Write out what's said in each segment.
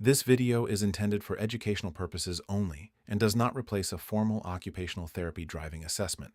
This video is intended for educational purposes only and does not replace a formal occupational therapy driving assessment.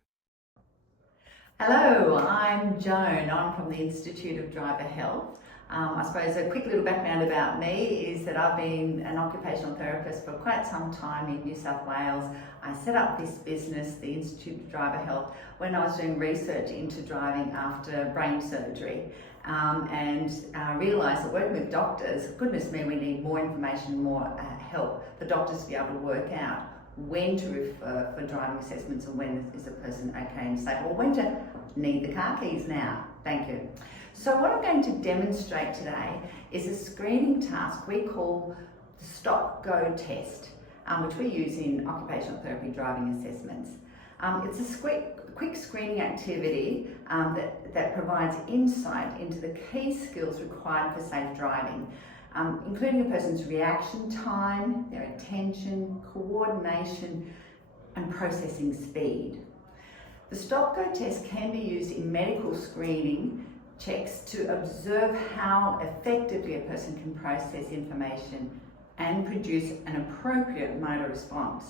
Hello, I'm Joan. I'm from the Institute of Driver Health. I suppose a quick little background about me is that I've been an occupational therapist for quite some time in New South Wales. I set up this business, the Institute of Driver Health, when I was doing research into driving after brain surgery. And I realised that working with doctors, goodness me, we need more information, more help for doctors to be able to work out when to refer for driving assessments and when is a person okay and safe, or when to need the car keys now. Thank you. So what I'm going to demonstrate today is a screening task we call the stop-go test, which we use in occupational therapy driving assessments. It's a quick screening activity that provides insight into the key skills required for safe driving, including a person's reaction time, their attention, coordination, and processing speed. The stop-go test can be used in medical screening checks to observe how effectively a person can process information and produce an appropriate motor response.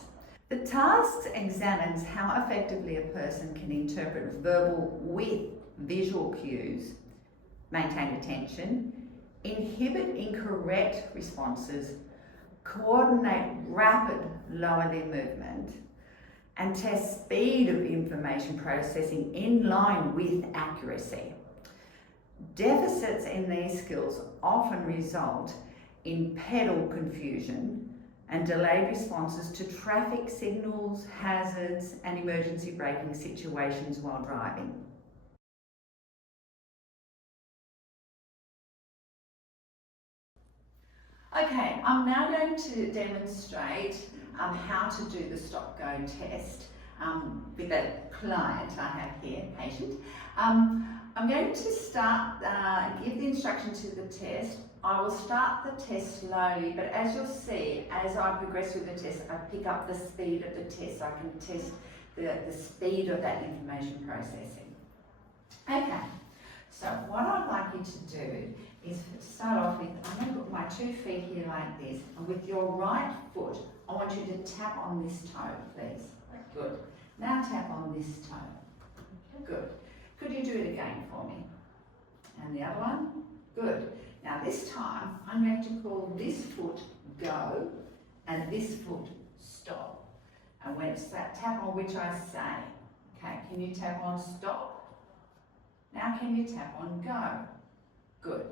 The task examines how effectively a person can interpret verbal with visual cues, maintain attention, inhibit incorrect responses, coordinate rapid lower limb movement, and test speed of information processing in line with accuracy. Deficits in these skills often result in pedal confusion and delayed responses to traffic signals, hazards, and emergency braking situations while driving. Okay, I'm now going to demonstrate how to do the stop-go test with a client I have here, patient. I'm going to start, give the instruction to the test. I will start the test slowly, but as you'll see, as I progress with the test, I pick up the speed of the test so I can test the speed of that information processing. Okay, so what I'd like you to do is start off with, I'm going to put my 2 feet here like this, and with your right foot, I want you to tap on this toe, please. Good. Now tap on this toe. Good. Could you do it again for me? And the other one? Good. Now this time, I'm going to call this foot go and this foot stop. And when it's that tap on which I say, okay, can you tap on stop? Now can you tap on go? Good.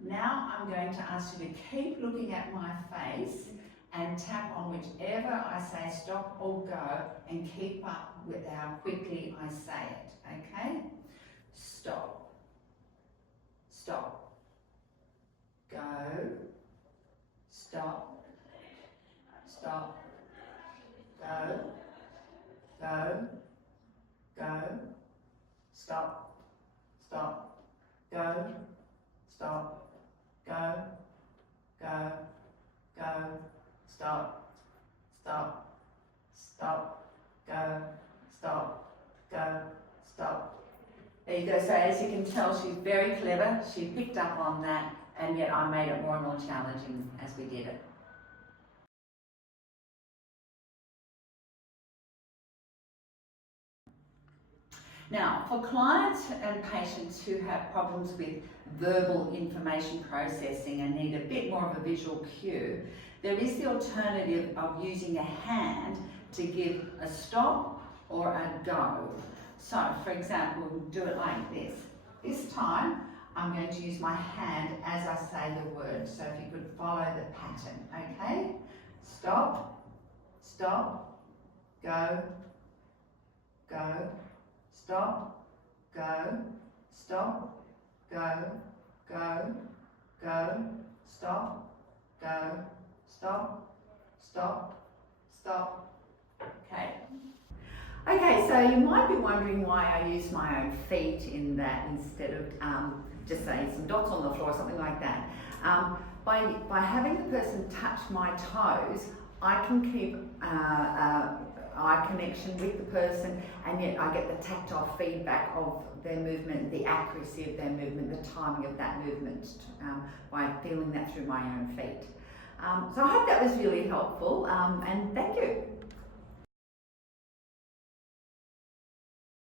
Now I'm going to ask you to keep looking at my face and tap on whichever I say stop or go and keep up with how quickly I say it, okay? Stop, stop, go, stop, stop, go, go, go, stop, stop, go, stop, go, go, go, stop, stop, stop, go, stop, go, stop. There you go. So as you can tell, she's very clever. She picked up on that, and yet I made it more and more challenging as we did it. Now, for clients and patients who have problems with verbal information processing and need a bit more of a visual cue, there is the alternative of using a hand to give a stop or a go. So, for example, we'll do it like this. This time, I'm going to use my hand as I say the word. So if you could follow the pattern, okay? Stop, stop, go, go, stop, go, stop, go, go, go, stop, go, stop, stop, stop. Okay. Okay, so you might be wondering why I use my own feet in that instead of just say some dots on the floor or something like that. By having the person touch my toes, I can keep eye connection with the person, and yet I get the tactile feedback of their movement, the accuracy of their movement, the timing of that movement by feeling that through my own feet. So I hope that was really helpful, and thank you.